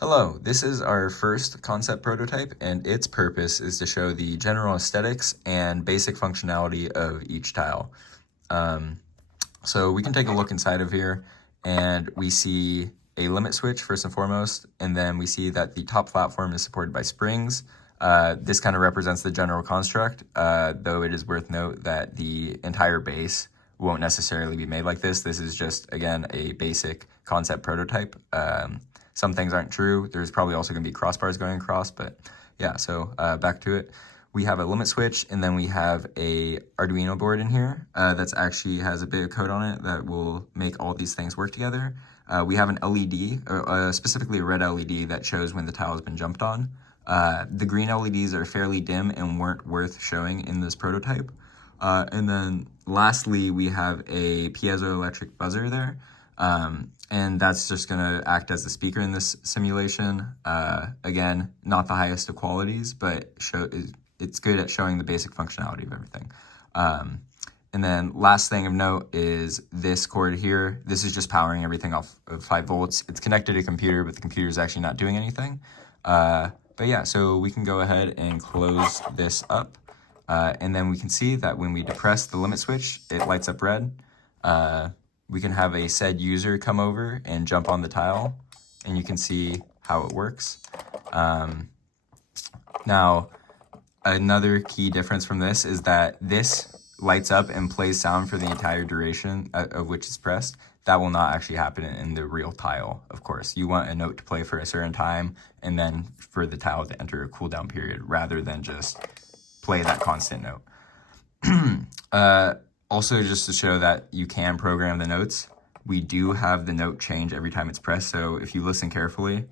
Hello, this is our first concept prototype, and its purpose is to show the general aesthetics and basic functionality of each tile. So we can take a look inside of here, and we see a limit switch first and foremost, and then we see that the top platform is supported by springs. This kind of represents the general construct, though it is worth note that the entire base won't necessarily be made like this. This is just, again, a basic concept prototype. Some things aren't true. There's probably also going to be crossbars going across, but yeah, so back to it. We have a limit switch, and then we have a Arduino board in here that's actually has a bit of code on it that will make all these things work together. We have an LED, specifically a red LED that shows when the tile has been jumped on. The green LEDs are fairly dim and weren't worth showing in this prototype. And then lastly, we have a piezoelectric buzzer there. And that's just going to act as the speaker in this simulation. Again, not the highest of qualities, but it's good at showing the basic functionality of everything. And then last thing of note is this cord here. This is just powering everything off of 5 volts. It's connected to a computer, but the computer is actually not doing anything. But yeah, so we can go ahead and close this up. And then we can see that when we depress the limit switch, it lights up red. We can have a said user come over and jump on the tile, and you can see how it works. Now, another key difference from this is that this lights up and plays sound for the entire duration of which it's pressed. That will not actually happen in the real tile, of course. You want a note to play for a certain time, and then for the tile to enter a cooldown period, rather than just play that constant note. Also, just to show that you can program the notes, we do have the note change every time it's pressed. So if you listen carefully,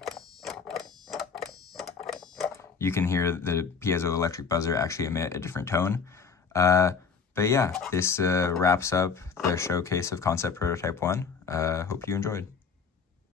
you can hear the piezoelectric buzzer actually emit a different tone. But yeah, this wraps up the showcase of Concept Prototype 1. Hope you enjoyed.